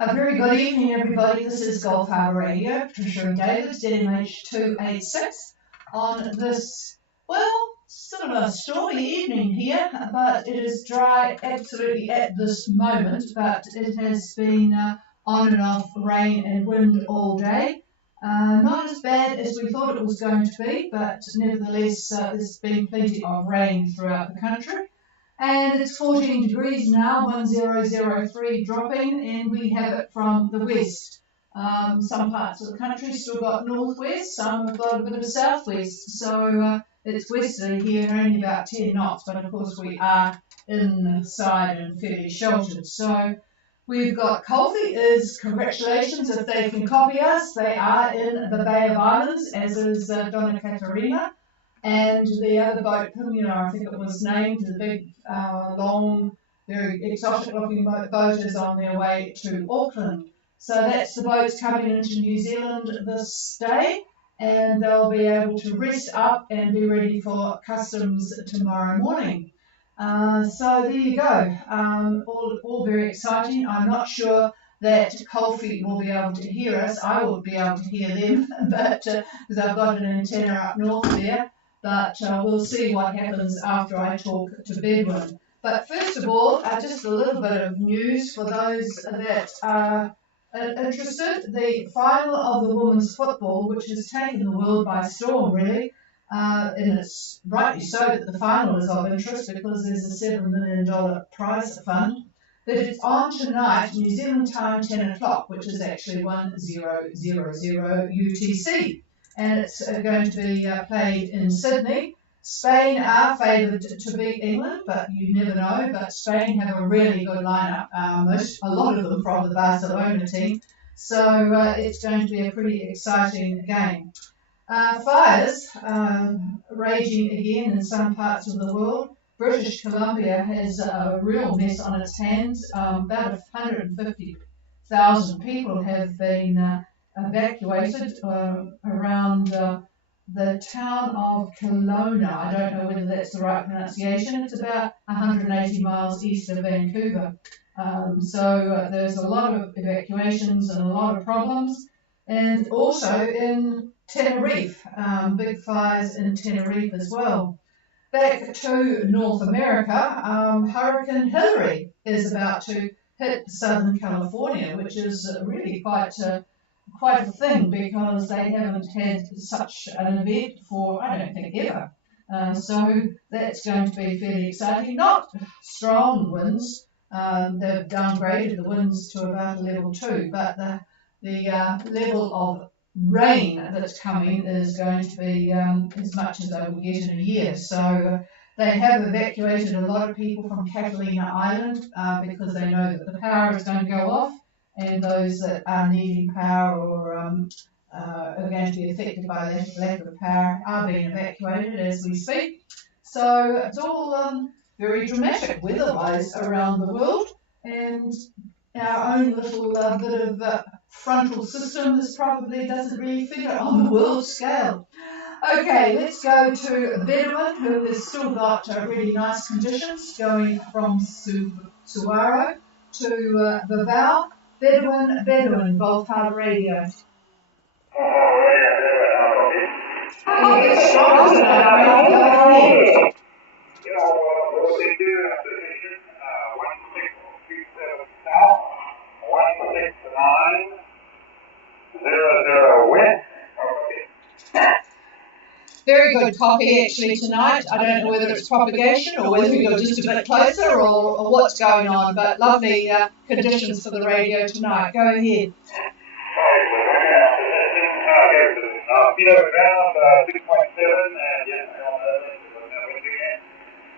A very good evening, everybody. This is Gulf Harbour Radio, Patricia and David, ZMH286, on this, well, sort of a stormy evening here, but it is dry absolutely at this moment, but it has been on and off rain and wind all day. Not as bad as we thought it was going to be, but nevertheless, there's been plenty of rain throughout the country. And it's 14 degrees now, 1003 dropping, and we have it from the west. Some parts of the country still got northwest, some have got a bit of southwest, so it's westerly here, only about 10 knots, but of course we are inside and fairly sheltered. So we've got Colfie is, congratulations if they can copy us, they are in the Bay of Islands, as is Donna Catarina. And the other boat, I think it was named, the big, long, very exotic-looking boat is on their way to Auckland. So that's the boats coming into New Zealand this day, and they'll be able to rest up and be ready for customs tomorrow morning. So there you go, all very exciting. I'm not sure that Colfie will be able to hear us. I will be able to hear them, but because I've got an antenna up north there. But we'll see what happens after I talk to Bedouin. But first of all, just a little bit of news for those that are interested. The final of the women's football, which has taken the world by storm, really, and it's rightly so that the final is of interest because there's a $7 million prize fund. But it's on tonight, New Zealand time, 10 o'clock, which is actually 1000 UTC. And it's going to be played in Sydney. Spain are favoured to beat England, but you never know. But Spain have a really good lineup, a lot of them from the Barcelona team. So it's going to be a pretty exciting game. Fires raging again in some parts of the world. British Columbia has a real mess on its hands. About 150,000 people have been evacuated around the town of Kelowna. I don't know whether that's the right pronunciation. It's about 180 miles east of Vancouver. So there's a lot of evacuations and a lot of problems. And also in Tenerife, big fires in Tenerife as well. Back to North America, Hurricane Hillary is about to hit Southern California, which is really quite a thing because they haven't had such an event for, I don't think, ever. So that's going to be fairly exciting. Not strong winds. They've downgraded the winds to about a level 2, but the level of rain that's coming is going to be as much as they will get in a year. So they have evacuated a lot of people from Catalina Island because they know that the power is going to go off. And those that are needing power or are going to be affected by that lack of power are being evacuated as we speak. So it's all very dramatic weather-wise around the world, and our own little bit of frontal system this probably doesn't really figure on the world scale. Okay, let's go to Bedouin, who has still got really nice conditions going from Suwaro to Vavau. Bedouin, Gulf Harbour Radio. It's strong tonight, go ahead. What they do in a position, 1627 south, 169, 00 west. Very good copy actually tonight. I don't know whether it's propagation or whether you're just a bit closer or what's going on, but lovely conditions for the radio tonight. Go ahead. Around 6.7 and yes,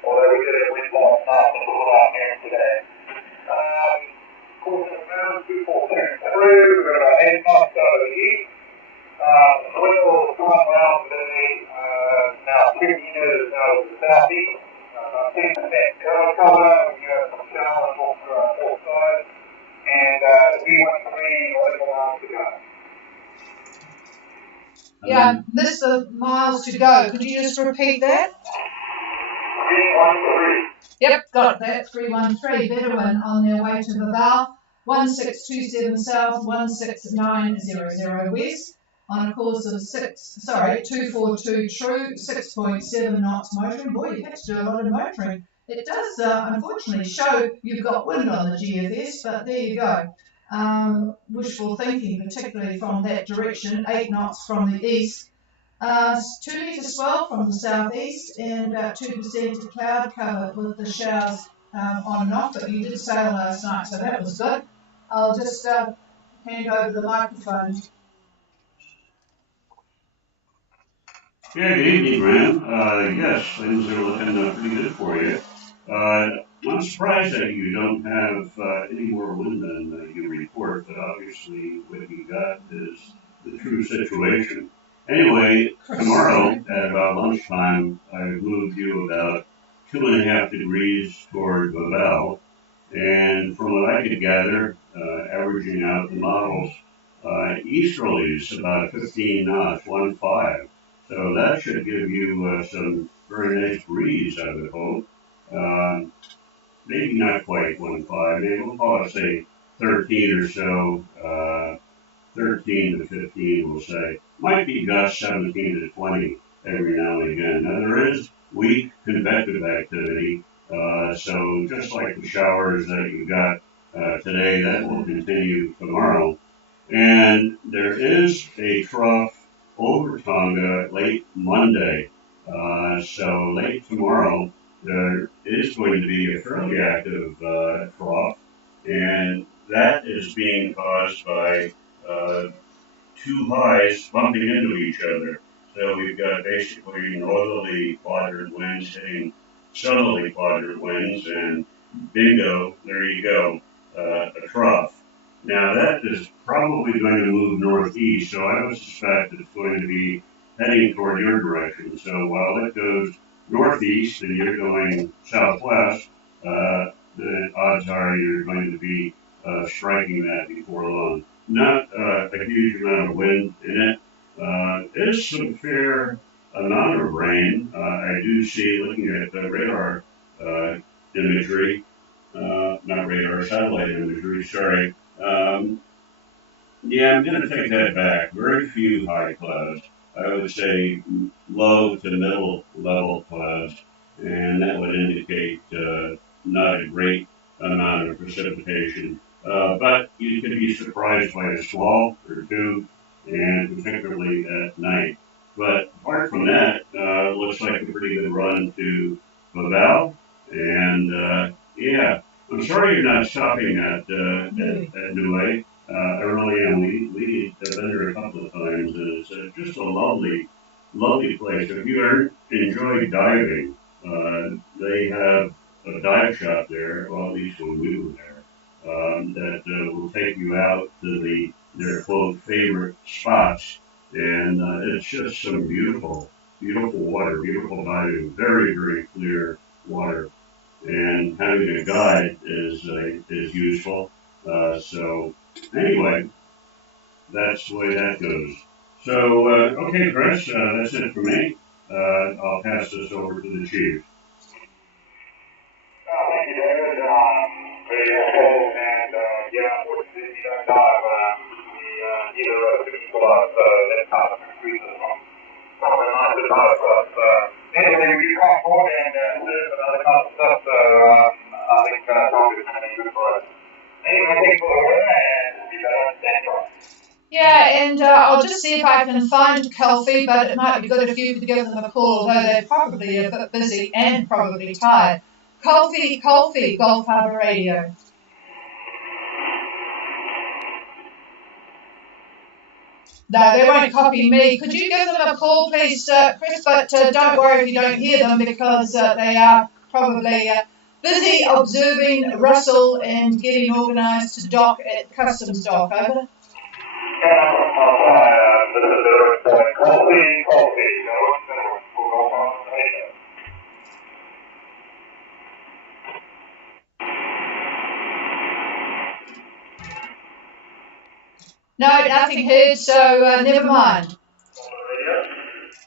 although we did have wind blowing south a little out here today. Course around 2423, we've got about 8 knots out of the east. The wind will come around today, now 2 meters out of the southeast, 10% cover, we have some showers off both sides, and V13 along to go. Yeah, missed the miles to go. Could you just repeat that? 313. Yep, got that. 313 Bedouin on their way to Vavau. 1627 south, 16900 west, on a course of 242 true, 6.7 knots motoring. Boy, you have to do a lot of motoring. It does unfortunately show you've got wind on the GFS, but there you go. Wishful thinking, particularly from that direction, 8 knots from the east. 2 metres swell from the southeast, and 2% cloud cover with the showers on and off, but you did sail last night, so that was good. I'll just hand over the microphone. Yeah, good evening, Graham. Yes, things are looking pretty good for you. I'm surprised that you don't have any more wind than you report, but obviously what you got is the true situation. Anyway, tomorrow at about lunchtime, I've moved you about 2.5 degrees toward Babel, and from what I could gather, averaging out the models, easterlies about 15 knots, 1.5. So that should give you some very nice breeze, I would hope. Maybe not quite 1.5, maybe we'll call it, say, 13 or so, 13 to 15, we'll say. Might be gusts 17 to 20 every now and again. Now, there is weak convective activity, so just like the showers that you got today, that will continue tomorrow. And there is a trough over Tonga late Monday. So late tomorrow, there is going to be a fairly active trough, and that is being caused by two highs bumping into each other. So we've got basically northerly quadrant winds hitting southerly quadrant winds, and bingo, there you go, a trough. Now that is probably going to move northeast, so I would suspect that it's going to be heading toward your direction. So while it goes northeast and you're going southwest, the odds are you're going to be striking that before long. Not a huge amount of wind in it. There's some fair amount of rain. I do see, looking at the radar imagery, not radar, satellite imagery, sorry. Yeah, I'm going to take that back. Very few high clouds. I would say low to middle level clouds, and that would indicate not a great amount of precipitation. But you could be surprised by a squall or two, and particularly at night. But apart from that, looks like a pretty good run to Babel, and yeah. I'm sorry you're not stopping at Niue. I really am. We have been there a couple of times, and it's just a lovely, lovely place. If you enjoy diving, they have a dive shop there, well, at least when we were there, that will take you out to their quote favorite spots, and it's just some beautiful, beautiful water, beautiful diving, very, very clear water. And having a guide is useful. So anyway, that's the way that goes. So okay, Chris, that's it for me. I'll pass this over to the chief. Thank you, David. Very helpful, and yeah, unfortunately, you don't know either of the people that kind of street from the night to the anyway, we come forward and there's another kind of stuff, so I think probably it's going to be good for us. Anyway, thanks for the word, and be better. Thank you. Yeah, and I'll just see if I can find Kelfie, but it might be good if you could give them a call, although they're probably a bit busy and probably tired. Kelfie, Gulf Harbour Radio. No, they won't copy me. Could you give them a call, please, Chris? But don't worry if you don't hear them, because they are probably busy observing Russell and getting organised to dock at Customs Dock. Over. No, nothing heard, so never mind.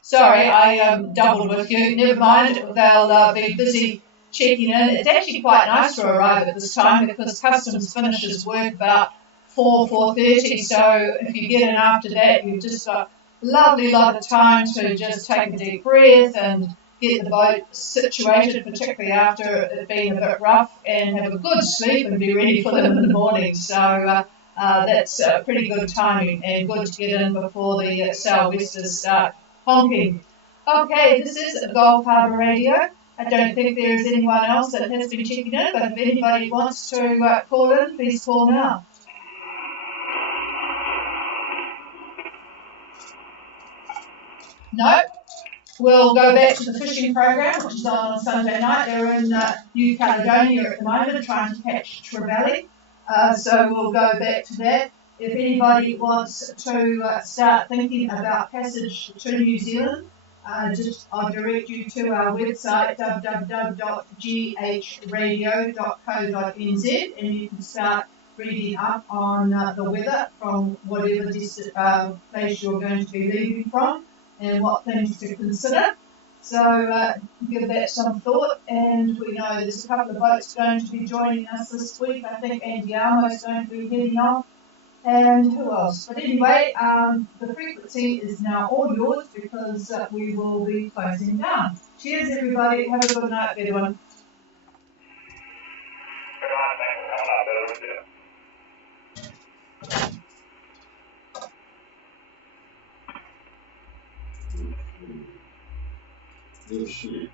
Sorry, I doubled with you. Never mind, they'll be busy checking in. It's actually quite nice to arrive at this time because customs finishes work about 4:30. So if you get in after that, you've just got a lovely lot of time to just take a deep breath and get the boat situated, particularly after it being a bit rough, and have a good sleep and be ready for them in the morning. So that's pretty good timing and good to get in before the sou'westers start honking. Okay, this is Gulf Harbour Radio. I don't think there is anyone else that has been checking in, but if anybody wants to call in, please call now. No? We'll go back to the fishing program, which is on Sunday night. They're in New Caledonia at the moment trying to catch trevally. So we'll go back to that. If anybody wants to start thinking about passage to New Zealand, I'll direct you to our website, www.ghradio.co.nz, and you can start reading up on the weather from whatever place you're going to be leaving from, and what things to consider. So give that some thought, and we know there's a couple of boats going to be joining us this week. I think Andiamo is going to be heading off, and who else? But anyway, the frequency is now all yours because we will be closing down. Cheers, everybody. Have a good night, everyone. Let's see.